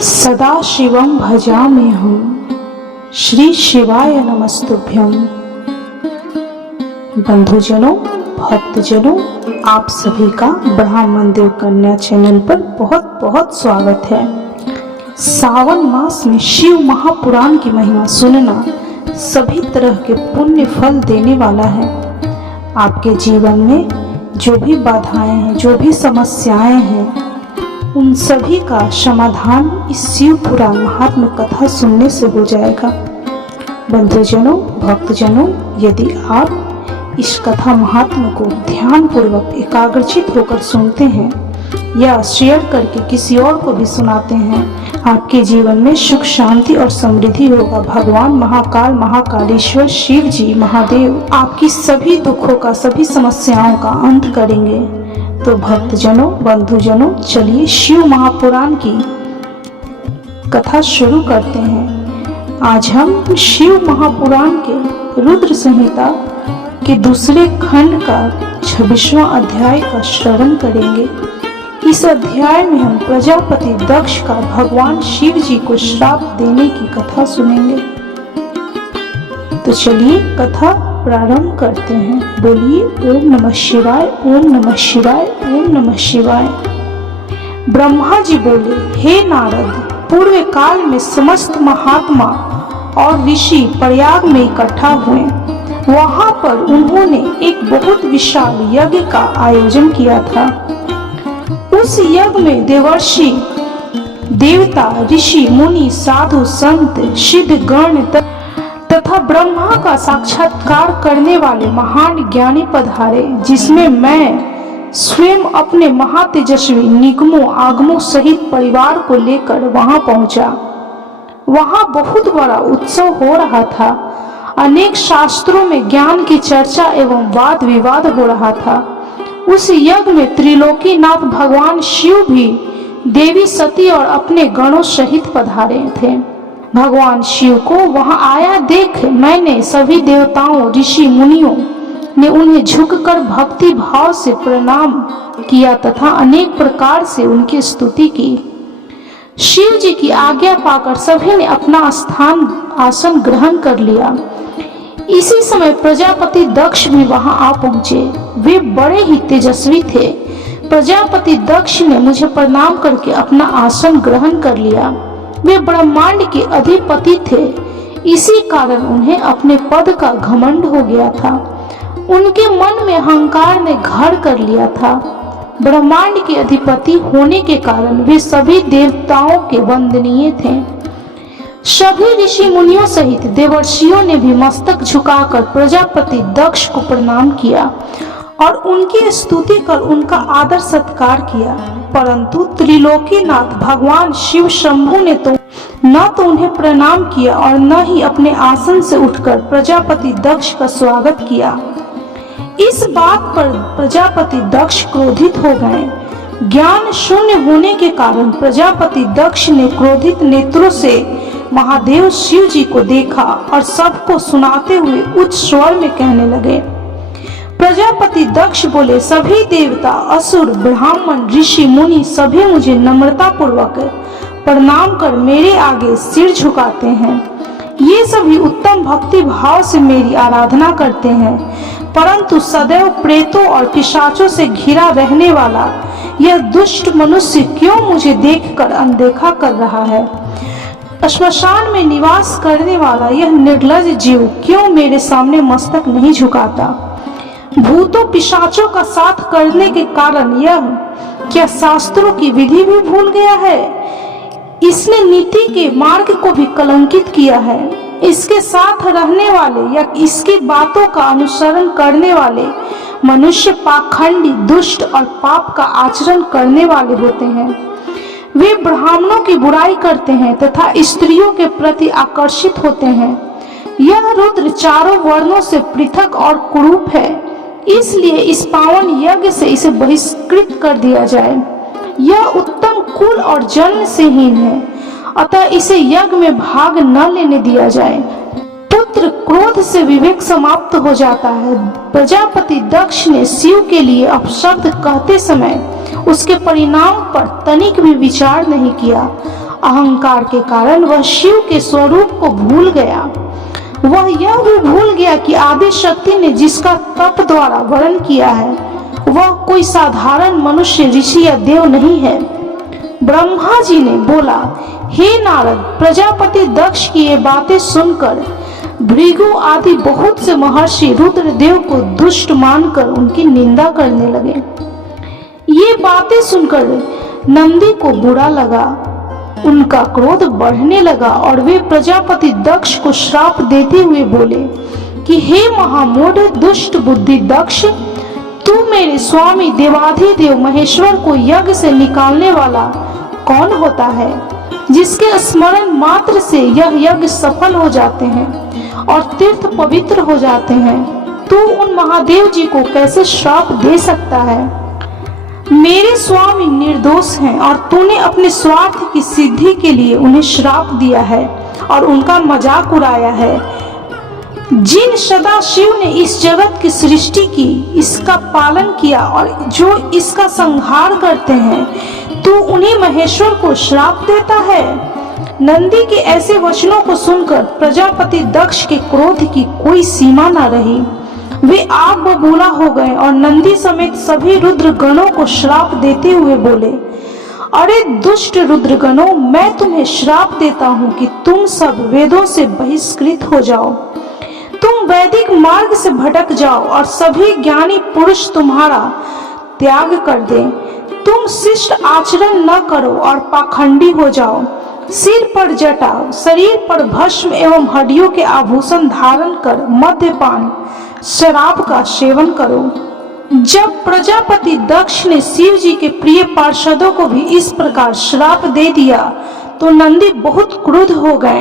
सदा शिवम भजाम्यहं, श्री शिवाय नमस्तुभ्यं। बंधुजनों, भक्तजनों, आप सभी का ब्राह्मण देव कन्या चैनल पर बहुत बहुत स्वागत है। सावन मास में शिव महापुराण की महिमा सुनना सभी तरह के पुण्य फल देने वाला है। आपके जीवन में जो भी बाधाएं हैं, जो भी समस्याएं हैं, उन सभी का समाधान इस शिव पुराण महात्म्य कथा सुनने से हो जाएगा। बंधुजनों, भक्तजनों, यदि आप इस कथा महात्म्य को ध्यान पूर्वक एकाग्रचित होकर सुनते हैं या शेयर करके किसी और को भी सुनाते हैं, आपके जीवन में सुख, शांति और समृद्धि होगा। भगवान महाकाल, महाकालेश्वर शिव जी, महादेव आपकी सभी दुखों का, सभी समस्याओं का अंत करेंगे। तो भक्तजनों, बंधुजनों, चलिए शिव महापुराण की कथा शुरू करते हैं। आज हम शिव महापुराण के रुद्र संहिता के दूसरे खंड का 26वां अध्याय का श्रवण करेंगे। इस अध्याय में हम प्रजापति दक्ष का भगवान शिव जी को श्राप देने की कथा सुनेंगे। तो चलिए कथा प्रारंभ करते हैं। बोलिए ओम नमः शिवाय, ओम नमः शिवाय, ओम नमः शिवाय। ब्रह्मा जी बोले, हे नारद, पूर्व काल में समस्त महात्मा और ऋषि प्रयाग में इकट्ठा हुए। वहां पर उन्होंने एक बहुत विशाल यज्ञ का आयोजन किया था। उस यज्ञ में देवर्षि, देवता, ऋषि, मुनि, साधु, संत, सिद्ध गण तथा ब्रह्मा का साक्षात्कार करने वाले महान ज्ञानी पधारे, जिसमें मैं स्वयं अपने महातेजस्वी निगमों, आगमों सहित परिवार को लेकर वहां पहुंचा। वहां बहुत बड़ा उत्सव हो रहा था। अनेक शास्त्रों में ज्ञान की चर्चा एवं वाद विवाद हो रहा था। उस यज्ञ में त्रिलोकीनाथ भगवान शिव भी देवी सती और अपने गणों सहित पधारे थे। भगवान शिव को वहां आया देख मैंने सभी देवताओं, ऋषि, मुनियों ने उन्हें झुककर भक्ति भाव से प्रणाम किया तथा अनेक प्रकार से उनकी स्तुति की। शिव जी की आज्ञा पाकर सभी ने अपना स्थान, आसन ग्रहण कर लिया। इसी समय प्रजापति दक्ष भी वहां आ पहुंचे। वे बड़े ही तेजस्वी थे। प्रजापति दक्ष ने मुझे प्रणाम करके अपना आसन ग्रहण कर लिया। वे ब्रह्मांड के अधिपति थे, इसी कारण उन्हें अपने पद का घमंड हो गया था। उनके मन में अहंकार ने घर कर लिया था। ब्रह्मांड के अधिपति होने के कारण वे सभी देवताओं के वंदनीय थे। सभी ऋषि मुनियों सहित देवर्षियों ने भी मस्तक झुकाकर प्रजापति दक्ष को प्रणाम किया और उनकी स्तुति कर उनका आदर सत्कार किया। परंतु त्रिलोकीनाथ भगवान शिव शंभु ने तो न तो उन्हें प्रणाम किया और न ही अपने आसन से उठकर प्रजापति दक्ष का स्वागत किया। इस बात पर प्रजापति दक्ष क्रोधित हो गए। ज्ञान शून्य होने के कारण प्रजापति दक्ष ने क्रोधित नेत्रों से महादेव शिव जी को देखा और सबको सुनाते हुए उच्च स्वर में कहने लगे। प्रजापति दक्ष बोले, सभी देवता, असुर, ब्राह्मण, ऋषि, मुनि सभी मुझे नम्रता पूर्वक प्रणाम कर मेरे आगे सिर झुकाते हैं। ये सभी उत्तम भक्ति भाव से मेरी आराधना करते हैं, परंतु सदैव प्रेतों और पिशाचों से घिरा रहने वाला यह दुष्ट मनुष्य क्यों मुझे देखकर अनदेखा कर रहा है? श्मशान में निवास करने वाला यह निर्लज जीव क्यों मेरे सामने मस्तक नहीं झुकाता? भूतों पिशाचों का साथ करने के कारण यह क्या शास्त्रों की विधि भी भूल गया है? इसने नीति के मार्ग को भी कलंकित किया है। इसके साथ रहने वाले या इसकी बातों का अनुसरण करने वाले मनुष्य पाखंडी, दुष्ट और पाप का आचरण करने वाले होते हैं। वे ब्राह्मणों की बुराई करते हैं तथा स्त्रियों के प्रति आकर्षित होते हैं। यह रुद्र चारों वर्णों से पृथक और कुरूप है, इसलिए इस पावन यज्ञ से इसे बहिष्कृत कर दिया जाए। यह उत्तम कुल और जन्म से हीन है, अतः इसे यज्ञ में भाग न लेने दिया जाए। पुत्र क्रोध से विवेक समाप्त हो जाता है। प्रजापति दक्ष ने शिव के लिए अपशब्द कहते समय उसके परिणाम पर तनिक भी विचार नहीं किया। अहंकार के कारण वह शिव के स्वरूप को भूल गया। वह यह भी भूल गया कि आदि शक्ति ने जिसका तप द्वारा वर्णन किया है वह कोई साधारण मनुष्य, ऋषि या देव नहीं है। ब्रह्मा जी ने बोला, हे नारद, प्रजापति दक्ष की ये बातें सुनकर भृगु आदि बहुत से महर्षि रुद्रदेव को दुष्ट मानकर उनकी निंदा करने लगे। ये बातें सुनकर नंदी को बुरा लगा, उनका क्रोध बढ़ने लगा और वे प्रजापति दक्ष को श्राप देते हुए बोले कि हे महामूढ़ दुष्ट बुद्धि दक्ष, तू मेरे स्वामी देवाधिदेव महेश्वर को यज्ञ से निकालने वाला कौन होता है, जिसके स्मरण मात्र से यह यज्ञ सफल हो जाते हैं और तीर्थ पवित्र हो जाते हैं। तू उन महादेव जी को कैसे श्राप दे सकता है? मेरे स्वामी निर्दोष हैं और तूने अपने स्वार्थ की सिद्धि के लिए उन्हें श्राप दिया है और उनका मजाक उड़ाया है। जिन सदाशिव ने इस जगत की सृष्टि की, इसका पालन किया और जो इसका संहार करते हैं, तू उन्हीं महेश्वर को श्राप देता है। नंदी के ऐसे वचनों को सुनकर प्रजापति दक्ष के क्रोध की कोई सीमा न रही। वे आग बबूला हो गए और नंदी समेत सभी रुद्रगणों को श्राप देते हुए बोले, अरे दुष्ट रुद्रगणों, मैं तुम्हें श्राप देता हूँ कि तुम सब वेदों से बहिष्कृत हो जाओ, तुम वैदिक मार्ग से भटक जाओ और सभी ज्ञानी पुरुष तुम्हारा त्याग कर दें। तुम शिष्ट आचरण न करो और पाखंडी हो जाओ। सिर पर जटा, शरीर पर भस्म एवं हड्डियों के आभूषण धारण कर मद्यपान शराब का सेवन करो। जब प्रजापति दक्ष ने शिव जी के प्रिय पार्षदों को भी इस प्रकार श्राप दे दिया तो नंदी बहुत क्रुद्ध हो गए।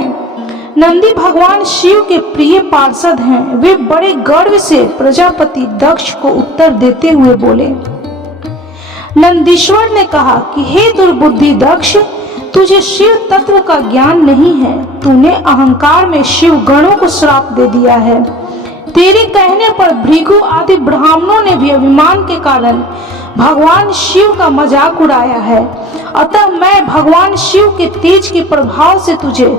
नंदी भगवान शिव के प्रिय पार्षद हैं। वे बड़े गर्व से प्रजापति दक्ष को उत्तर देते हुए बोले, नंदीश्वर ने कहा कि हे दुर्बुद्धि दक्ष, तुझे शिव तत्व का ज्ञान नहीं है। तूने अहंकार में शिव गणों को श्राप दे दिया है। तेरे कहने पर भृगु आदि ब्राह्मणों ने भी अभिमान के कारण भगवान शिव का मजाक उड़ाया है। अतः मैं भगवान शिव के तेज के प्रभाव से तुझे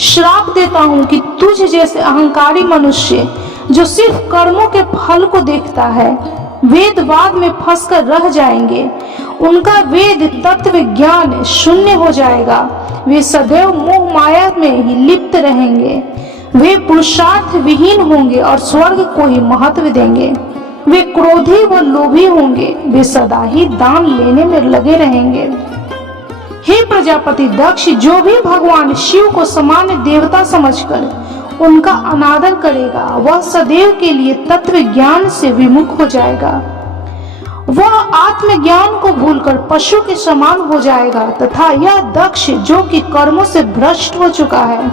श्राप देता हूँ कि तुझ जैसे अहंकारी मनुष्य जो सिर्फ कर्मों के फल को देखता है, वेदवाद में फंसकर रह जाएंगे। उनका वेद तत्व ज्ञान शून्य हो जाएगा। वे सदैव मोह माया में ही लिप्त रहेंगे। वे पुरुषार्थ विहीन होंगे और स्वर्ग को ही महत्व देंगे। वे क्रोधी व लोभी होंगे। वे सदा ही दान लेने में लगे रहेंगे। हे प्रजापति दक्ष, जो भी भगवान शिव को सामान्य देवता समझकर उनका अनादर करेगा, वह सदैव के लिए तत्व ज्ञान से विमुख हो जाएगा। वह आत्मज्ञान को भूलकर पशु के समान हो जाएगा तथा यह दक्ष जो कि कर्मों से भ्रष्ट हो चुका है,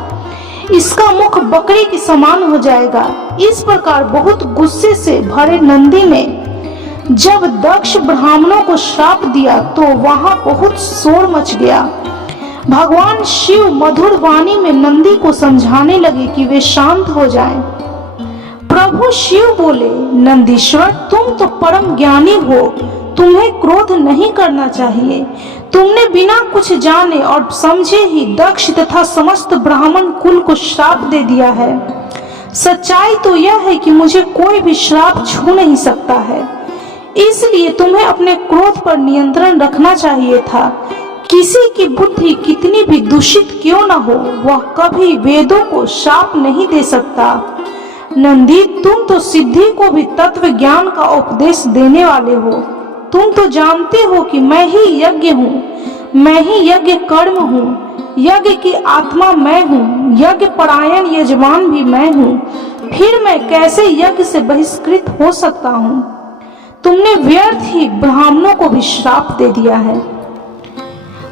इसका मुख बकरी के समान हो जाएगा। इस प्रकार बहुत गुस्से से भरे नंदी ने जब दक्ष ब्राह्मणों को श्राप दिया तो वहां बहुत शोर मच गया। भगवान शिव मधुर वाणी में नंदी को समझाने लगे कि वे शांत हो जाएं। प्रभु शिव बोले, नंदीश्वर, तुम तो परम ज्ञानी हो, तुम्हें क्रोध नहीं करना चाहिए। तुमने बिना कुछ जाने और समझे ही दक्ष तथा समस्त ब्राह्मण कुल को श्राप दे दिया है। सच्चाई तो यह है कि मुझे कोई भी श्राप छू नहीं सकता है, इसलिए तुम्हें अपने क्रोध पर नियंत्रण रखना चाहिए था। किसी की बुद्धि कितनी भी दूषित क्यों न हो, वह कभी वेदों को श्राप नहीं दे सकता। नंदी, तुम तो सिद्धि को भी तत्व ज्ञान का उपदेश देने वाले हो। तुम तो जानते हो कि मैं ही यज्ञ हूँ, मैं ही यज्ञ कर्म हूँ, यज्ञ की आत्मा मैं हूँ, यज्ञ परायण यजमान भी मैं हूँ। फिर मैं कैसे यज्ञ से बहिष्कृत हो सकता हूँ? तुमने व्यर्थ ही ब्राह्मणों को भी श्राप दे दिया है।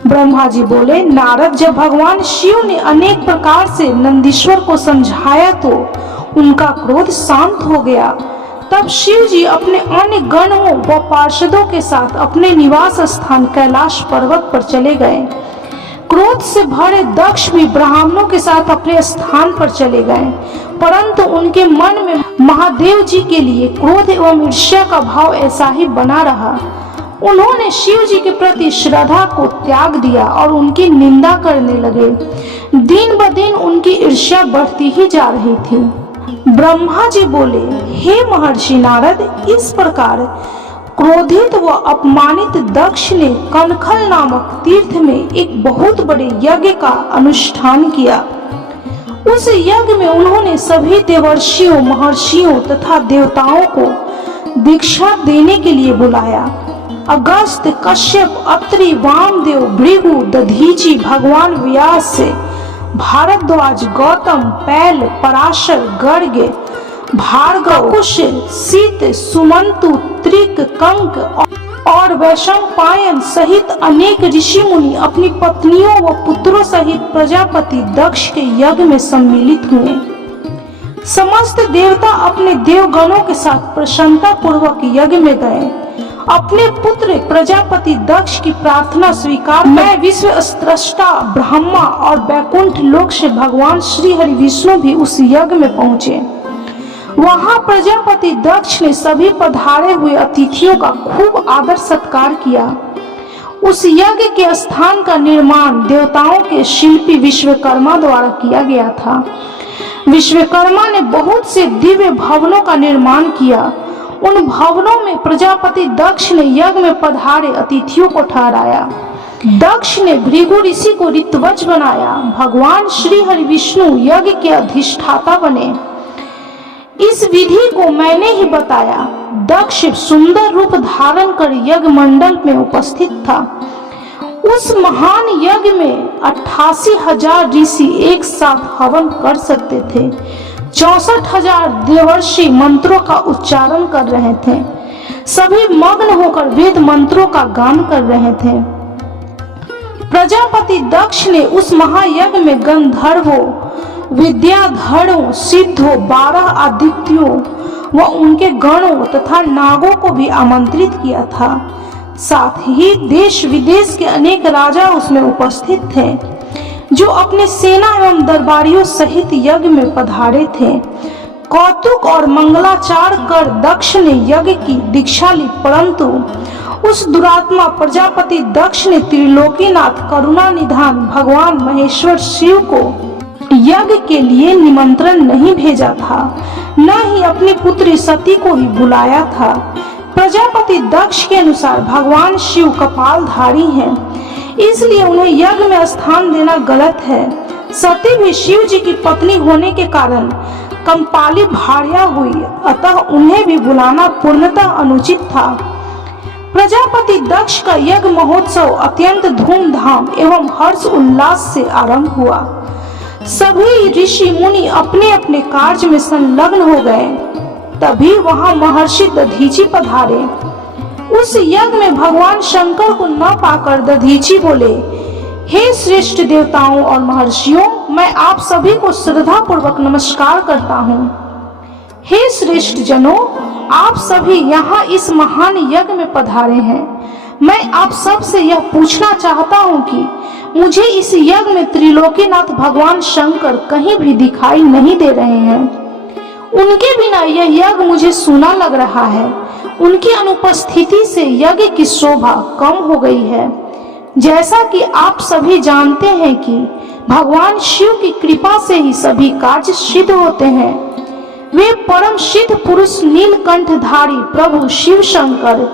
ब्रह्मा जी बोले, नारद, जब भगवान शिव ने अनेक प्रकार से नंदीश्वर को समझाया तो उनका क्रोध शांत हो गया। तब शिव जी अपने अन्य गणों व पार्षदों के साथ अपने निवास स्थान कैलाश पर्वत पर चले गए। क्रोध से भरे दक्ष भी ब्राह्मणों के साथ अपने स्थान पर चले गए, परंतु उनके मन में महादेव जी के लिए क्रोध एवं ईर्ष्या का भाव ऐसा ही बना रहा। उन्होंने शिव जी के प्रति श्रद्धा को त्याग दिया और उनकी निंदा करने लगे। दिन ब दिन उनकी ईर्ष्या बढ़ती ही जा रही थी। ब्रह्मा जी बोले, हे महर्षि नारद, इस प्रकार क्रोधित व अपमानित दक्ष ने कनखल नामक तीर्थ में एक बहुत बड़े यज्ञ का अनुष्ठान किया। उस यज्ञ में उन्होंने सभी देवर्षियों, महर्षियों तथा देवताओं को दीक्षा देने के लिए बुलाया। अगस्त, कश्यप, अत्रि, वामदेव, भृगु, दधीचि, भगवान व्यास से भारद्वाज, गौतम, पैल, पराशर, गर्ग, भार्गव, कुश, सीत, सुमंतु, त्रिक, कंक और वैशंपायन सहित अनेक ऋषि मुनि अपनी पत्नियों व पुत्रों सहित प्रजापति दक्ष के यज्ञ में सम्मिलित हुए। समस्त देवता अपने देवगणों के साथ प्रसन्नता पूर्वक यज्ञ में गए। अपने पुत्र प्रजापति दक्ष की प्रार्थना स्वीकार मैं विश्व स्रष्टा ब्रह्मा और वैकुंठ लोक से भगवान श्री हरि विष्णु भी उस यज्ञ में पहुंचे। वहां प्रजापति दक्ष ने सभी पधारे हुए अतिथियों का खूब आदर सत्कार किया। उस यज्ञ के स्थान का निर्माण देवताओं के शिल्पी विश्वकर्मा द्वारा किया गया था। विश्वकर्मा ने बहुत से दिव्य भवनों का निर्माण किया। उन भवनों में प्रजापति दक्ष ने यज्ञ में पधारे अतिथियों को ठहराया। दक्ष ने भृगु ऋषि को ऋतवज बनाया। भगवान श्री हरि विष्णु यज्ञ के अधिष्ठाता बने। इस विधि को मैंने ही बताया। दक्ष सुंदर रूप धारण कर यज्ञ मंडल में उपस्थित था। उस महान यज्ञ में 88,000 ऋषि एक साथ हवन कर सकते थे। 64,000 देवर्षि मंत्रों का उच्चारण कर रहे थे। सभी मग्न होकर वेद मंत्रों का गान कर रहे थे। प्रजापति दक्ष ने उस महायज्ञ में गंधर्वों, विद्याधरों, सिद्धों, 12 आदित्यों व उनके गणों तथा नागों को भी आमंत्रित किया था। साथ ही देश विदेश के अनेक राजा उसमें उपस्थित थे, जो अपने सेना एवं दरबारियों सहित यज्ञ में पधारे थे। कौतुक और मंगलाचार कर दक्ष ने यज्ञ की दीक्षा ली, परंतु उस दुरात्मा प्रजापति दक्ष ने त्रिलोकीनाथ करुणा निधान भगवान महेश्वर शिव को यज्ञ के लिए निमंत्रण नहीं भेजा था, न ही अपनी पुत्री सती को ही बुलाया था। प्रजापति दक्ष के अनुसार भगवान शिव कपालधारी हैं, इसलिए उन्हें यज्ञ में स्थान देना गलत है। सती भी शिव जी की पत्नी होने के कारण कंपाली भार्या हुई, अतः उन्हें भी बुलाना पूर्णतः अनुचित था। प्रजापति दक्ष का यज्ञ महोत्सव अत्यंत धूमधाम एवं हर्ष उल्लास से आरंभ हुआ। सभी ऋषि मुनि अपने अपने कार्य में संलग्न हो गए। तभी वहां महर्षि दधीचि पधारे। उस यज्ञ में भगवान शंकर को न पाकर दधीचि बोले, हे श्रेष्ठ देवताओं और महर्षियों, मैं आप सभी को श्रद्धा पूर्वक नमस्कार करता हूँ। हे श्रेष्ठ जनों, आप सभी यहाँ इस महान यज्ञ में पधारे हैं। मैं आप सब से यह पूछना चाहता हूँ कि मुझे इस यज्ञ में त्रिलोकीनाथ भगवान शंकर कहीं भी दिखाई नहीं दे रहे हैं। उनके बिना यह यज्ञ मुझे सूना लग रहा है। उनकी अनुपस्थिति से यज्ञ की शोभा कम हो गई है। जैसा कि आप सभी जानते हैं कि भगवान शिव की कृपा से ही सभी कार्य सिद्ध होते हैं। वे परम सिद्ध पुरुष नीलकंठधारी प्रभु शिव शंकर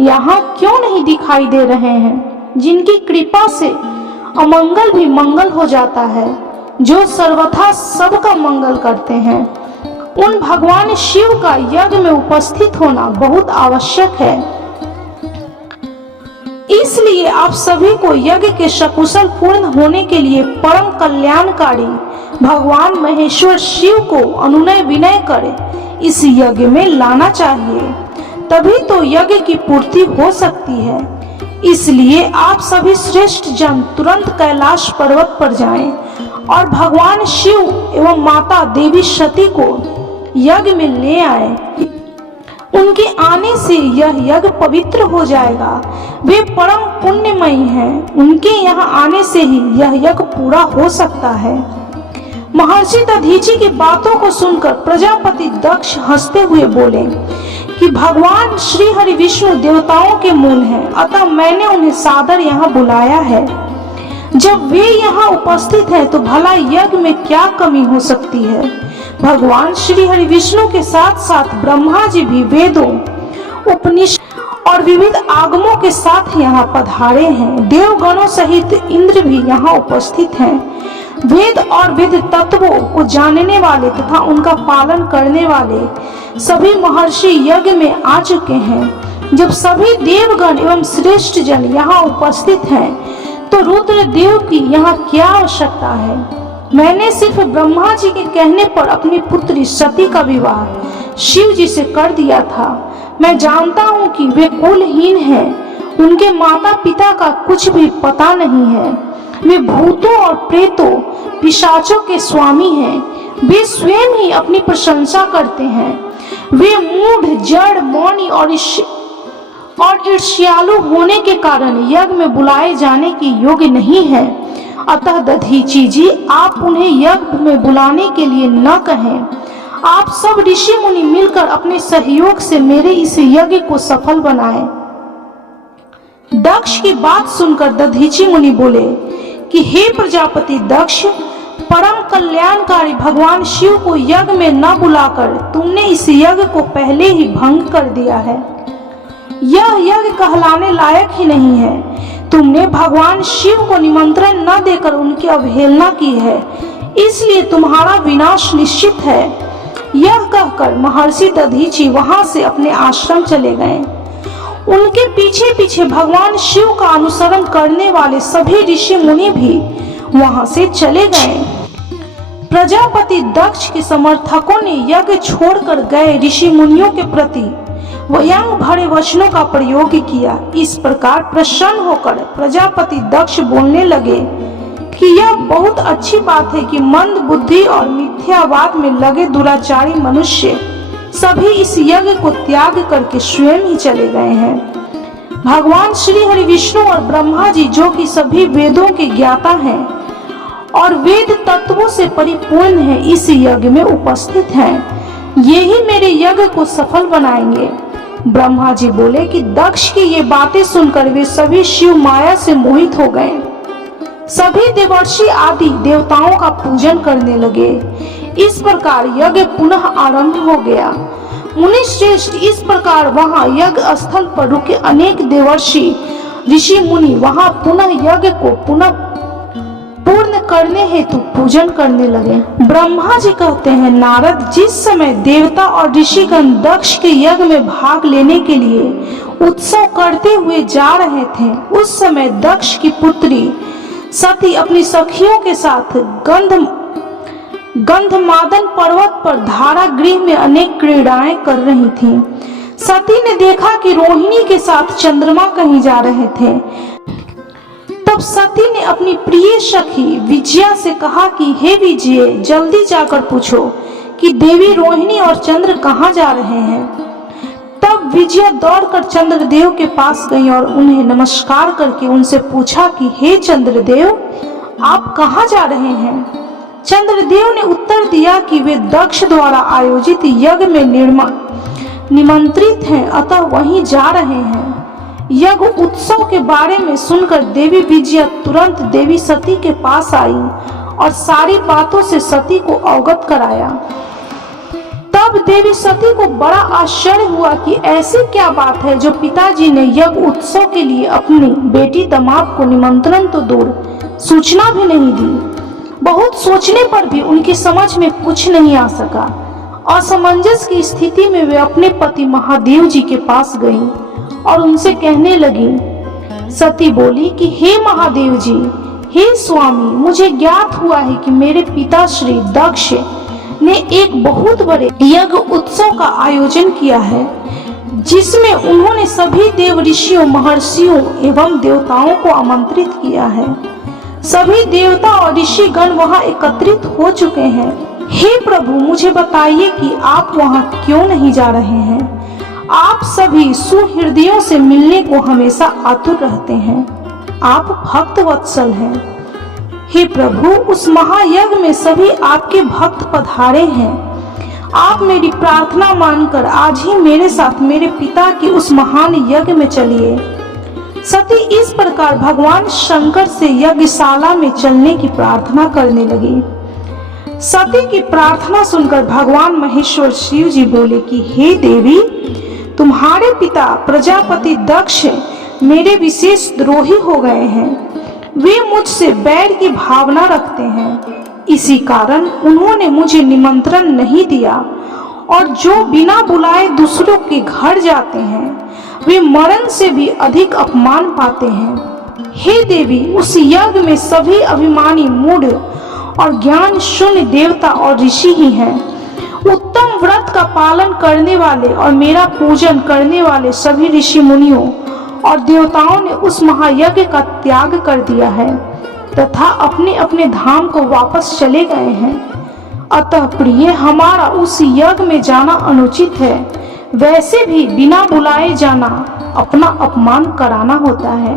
यहाँ क्यों नहीं दिखाई दे रहे हैं, जिनकी कृपा से अमंगल भी मंगल हो जाता है, जो सर्वथा सबका मंगल करते हैं। उन भगवान शिव का यज्ञ में उपस्थित होना बहुत आवश्यक है। इसलिए आप सभी को यज्ञ के सकुशल पूर्ण होने के लिए परम कल्याणकारी भगवान महेश्वर शिव को अनुनय विनय कर इस यज्ञ में लाना चाहिए, तभी तो यज्ञ की पूर्ति हो सकती है। इसलिए आप सभी श्रेष्ठ जन तुरंत कैलाश पर्वत पर जाएं और भगवान शिव एवं माता देवी सती को यज्ञ में ले आए। उनके आने से यह यज्ञ पवित्र हो जाएगा। वे परम पुण्यमयी हैं। उनके यहाँ आने से ही यह यज्ञ पूरा हो सकता है। महर्षि दधीचि की बातों को सुनकर प्रजापति दक्ष हंसते हुए बोले, कि भगवान श्री हरि विष्णु देवताओं के मूल हैं, अतः मैंने उन्हें सादर यहाँ बुलाया है। जब वे यहाँ उपस्थित हैं तो भला यज्ञ में क्या कमी हो सकती है। भगवान श्री हरि विष्णु के साथ साथ ब्रह्मा जी भी वेदों, उपनिषद और विविध आगमों के साथ यहाँ पधारे हैं। देवगणों सहित इंद्र भी यहाँ उपस्थित हैं। वेद और वेद तत्वों को जानने वाले तथा उनका पालन करने वाले सभी महर्षि यज्ञ में आ चुके हैं। जब सभी देवगण एवं श्रेष्ठ जन यहाँ उपस्थित हैं तो रुद्र देव की यहाँ क्या आवश्यकता है। मैंने सिर्फ ब्रह्मा जी के कहने पर अपनी पुत्री सती का विवाह शिव जी से कर दिया था। मैं जानता हूँ कि वे कुलहीन हैं, उनके माता पिता का कुछ भी पता नहीं है। वे भूतों और प्रेतों, पिशाचों के स्वामी हैं। वे स्वयं ही अपनी प्रशंसा करते हैं। वे मूढ़, जड़, मौनी और ईर्ष्यालु होने के कारण यज्ञ में बुलाए जाने की योग्य नहीं है। अतः दधीची जी, आप उन्हें यज्ञ में बुलाने के लिए न कहें। आप सब ऋषि मुनि मिलकर अपने सहयोग से मेरे इस यज्ञ को सफल बनाएं। दक्ष की बात सुनकर दधीची मुनि बोले कि हे प्रजापति दक्ष, परम कल्याणकारी भगवान शिव को यज्ञ में न बुलाकर तुमने इस यज्ञ को पहले ही भंग कर दिया है। यह यज्ञ कहलाने लायक ही नहीं है। तुमने भगवान शिव को निमंत्रण न देकर उनकी अवहेलना की है, इसलिए तुम्हारा विनाश निश्चित है। यह कहकर महर्षि दधीची वहां से अपने आश्रम चले गए। उनके पीछे पीछे भगवान शिव का अनुसरण करने वाले सभी ऋषि मुनि भी वहां से चले गए। प्रजापति दक्ष के समर्थकों ने यज्ञ छोड़कर गए ऋषि मुनियों के प्रति व्यंग भरे वचनों का प्रयोग किया। इस प्रकार प्रसन्न होकर प्रजापति दक्ष बोलने लगे कि यह बहुत अच्छी बात है कि मंद बुद्धि और मिथ्यावाद में लगे दुराचारी मनुष्य सभी इस यज्ञ को त्याग करके स्वयं ही चले गए हैं। भगवान श्री हरि विष्णु और ब्रह्मा जी, जो कि सभी वेदों के ज्ञाता हैं और वेद तत्वों से परिपूर्ण हैं, इस यज्ञ में उपस्थित हैं। ये ही मेरे यज्ञ को सफल बनाएंगे। ब्रह्मा जी बोले कि दक्ष की ये बातें सुनकर वे सभी शिव माया से मोहित हो गए। सभी देवर्षि आदि देवताओं का पूजन करने लगे। इस प्रकार यज्ञ पुनः आरंभ हो गया। मुनि श्रेष्ठ, इस प्रकार वहां यज्ञ स्थल पर रुके अनेक देवर्षि ऋषि मुनि वहां पुनः यज्ञ को पुनः पूर्ण करने हेतु पूजन करने लगे। ब्रह्मा जी कहते हैं, नारद, जिस समय देवता और ऋषिगण दक्ष के यज्ञ में भाग लेने के लिए उत्सव करते हुए जा रहे थे, उस समय दक्ष की पुत्री सती अपनी सखियों के साथ गंधमादन पर्वत पर धारा गृह में अनेक क्रीड़ाएं कर रही थीं। सती ने देखा कि रोहिणी के साथ चंद्रमा कहीं जा रहे थे। तब सती ने अपनी प्रिय सखी विजया से कहा कि हे विजय, जल्दी जाकर पूछो कि देवी रोहिणी और चंद्र कहाँ जा रहे हैं। तब विजया दौड़कर चंद्रदेव के पास गई और उन्हें नमस्कार करके उनसे पूछा कि हे चंद्रदेव, आप कहाँ जा रहे हैं। चंद्रदेव ने उत्तर दिया कि वे दक्ष द्वारा आयोजित यज्ञ में निमंत्रित हैं, अतः वहीं जा रहे हैं। यज्ञ उत्सव के बारे में सुनकर देवी विजया तुरंत देवी सती के पास आई और सारी बातों से सती को अवगत कराया। तब देवी सती को बड़ा आश्चर्य हुआ कि ऐसी क्या बात है जो पिताजी ने यज्ञ उत्सव के लिए अपनी बेटी दामाद को निमंत्रण तो दूर सूचना भी नहीं दी। बहुत सोचने पर भी उनकी समझ में कुछ नहीं आ सका। असमंजस की स्थिति में वे अपने पति महादेव जी के पास गईं और उनसे कहने लगी। सती बोली कि हे महादेव जी, हे स्वामी, मुझे ज्ञात हुआ है कि मेरे पिता श्री दक्ष ने एक बहुत बड़े यज्ञ उत्सव का आयोजन किया है, जिसमें उन्होंने सभी देव ऋषियों, महर्षियों एवं देवताओं को आमंत्रित किया है। सभी देवता और ऋषिगण वहां एकत्रित हो चुके हैं। हे प्रभु, मुझे बताइए कि आप वहां क्यों नहीं जा रहे हैं। आप सभी सुहृदयों से मिलने को हमेशा आतुर रहते हैं। आप भक्त वत्सल हैं। हे प्रभु, उस महायज्ञ में सभी आपके भक्त पधारे हैं। आप मेरी प्रार्थना मानकर आज ही मेरे साथ मेरे पिता के उस महान यज्ञ में चलिए। सती इस प्रकार भगवान शंकर से यज्ञशाला में चलने की प्रार्थना करने लगी। सती की प्रार्थना सुनकर भगवान महेश्वर शिव जी बोले कि हे देवी, तुम्हारे पिता प्रजापति दक्ष मेरे विशेष द्रोही हो गए हैं। वे मुझसे बैर की भावना रखते हैं, इसी कारण उन्होंने मुझे निमंत्रण नहीं दिया, और जो बिना बुलाए दूसरों के घर जाते हैं वे मरण से भी अधिक अपमान पाते हैं। हे देवी, उस यज्ञ में सभी अभिमानी मूढ़ और ज्ञान शून्य देवता और ऋषि ही हैं। उत्तम व्रत का पालन करने वाले और मेरा पूजन करने वाले सभी ऋषि मुनियों और देवताओं ने उस महायज्ञ का त्याग कर दिया है तथा अपने अपने धाम को वापस चले गए हैं। अतः प्रिय, हमारा उस यज्ञ में जाना अनुचित है। वैसे भी बिना बुलाए जाना अपना अपमान कराना होता है।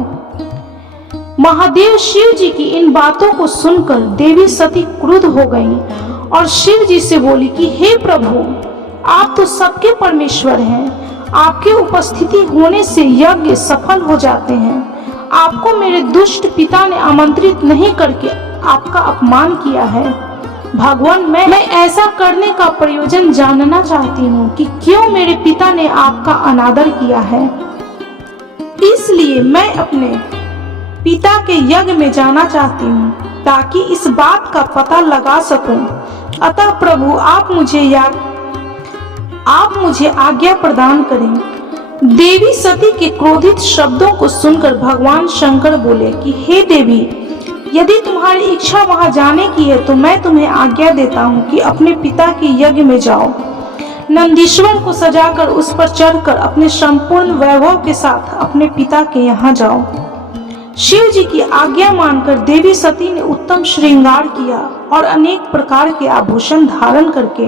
महादेव शिव जी की इन बातों को सुनकर देवी सती क्रुद्ध हो गईं और शिव जी से बोली कि हे प्रभु, आप तो सबके परमेश्वर हैं। आपके उपस्थिति होने से यज्ञ सफल हो जाते हैं। आपको मेरे दुष्ट पिता ने आमंत्रित नहीं करके आपका अपमान किया है। भगवान, मैं ऐसा करने का प्रयोजन जानना चाहती हूँ कि क्यों मेरे पिता ने आपका अनादर किया है। इसलिए मैं अपने पिता के यज्ञ में जाना चाहती हूँ ताकि इस बात का पता लगा सकूं। अतः प्रभु, आप मुझे आज्ञा प्रदान करें। देवी सती के क्रोधित शब्दों को सुनकर भगवान शंकर बोले कि हे देवी, यदि तुम्हारी इच्छा वहां जाने की है तो मैं तुम्हें आज्ञा देता हूँ कि अपने पिता के यज्ञ में जाओ। नंदीश्वर को सजाकर उस पर चढ़कर अपने संपूर्ण वैभव के साथ अपने पिता के यहाँ जाओ। शिव जी की आज्ञा मानकर देवी सती ने उत्तम श्रृंगार किया और अनेक प्रकार के आभूषण धारण करके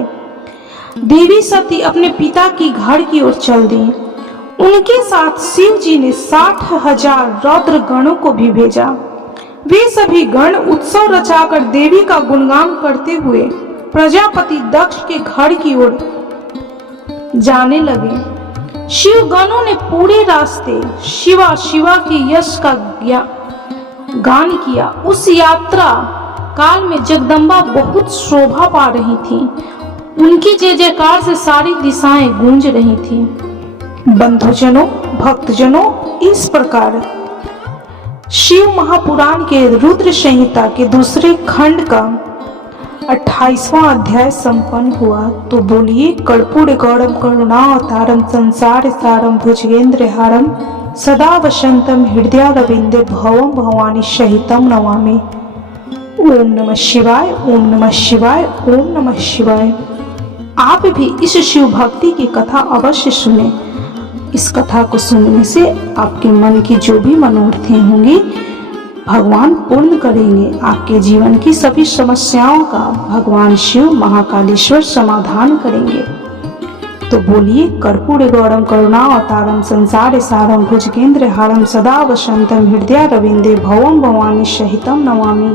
देवी सती अपने पिता की घर की ओर चल दी। उनके साथ शिव जी ने 60,000 रौद्र गणों को भी भेजा। वे सभी गण उत्सव रचाकर देवी का गुणगान करते हुए प्रजापति दक्ष के घर की ओर जाने लगे। शिव गणों ने पूरे रास्ते शिवा के यश का गान किया। उस यात्रा काल में जगदम्बा बहुत शोभा पा रही थी। उनकी जय जयकार से सारी दिशाएं गूंज रही थी। बंधुजनों, भक्तजनों, इस प्रकार शिव महापुराण के रुद्र संहिता के दूसरे खंड का 28वां अध्याय संपन्न हुआ। तो बोलिए, कर्पूर गौरम करुणावतारम संसार सारम भुजगेंद्र हारम सदा वसंतम हृदयारविंदे भवम भवानी सहितम नमामि। ओम नमः शिवाय, ओम नमः शिवाय, ओम नमः शिवाय। आप भी इस शिव भक्ति की कथा अवश्य सुने। इस कथा को सुनने से आपके मन की जो भी मनोरथें होंगी भगवान पूर्ण करेंगे। आपके जीवन की सभी समस्याओं का भगवान शिव महाकालेश्वर समाधान करेंगे। तो बोलिए, कर्पूर गौरम करुणावतारम संसार सारम भुजगेंद्र हारम सदा वसंतम हृदयारविंदे भवम भवानी सहितम नमामि।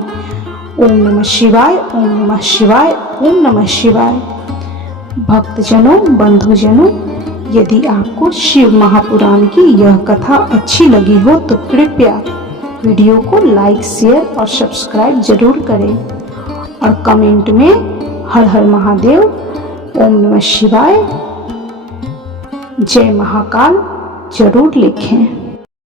ओम नमः शिवाय, ओम नमः शिवाय, ओम नमः शिवाय। भक्तजनों, बंधुजनों, यदि आपको शिव महापुराण की यह कथा अच्छी लगी हो तो कृपया वीडियो को लाइक, शेयर और सब्सक्राइब जरूर करें और कमेंट में हर हर महादेव, ओम नमः शिवाय, जय महाकाल जरूर लिखें।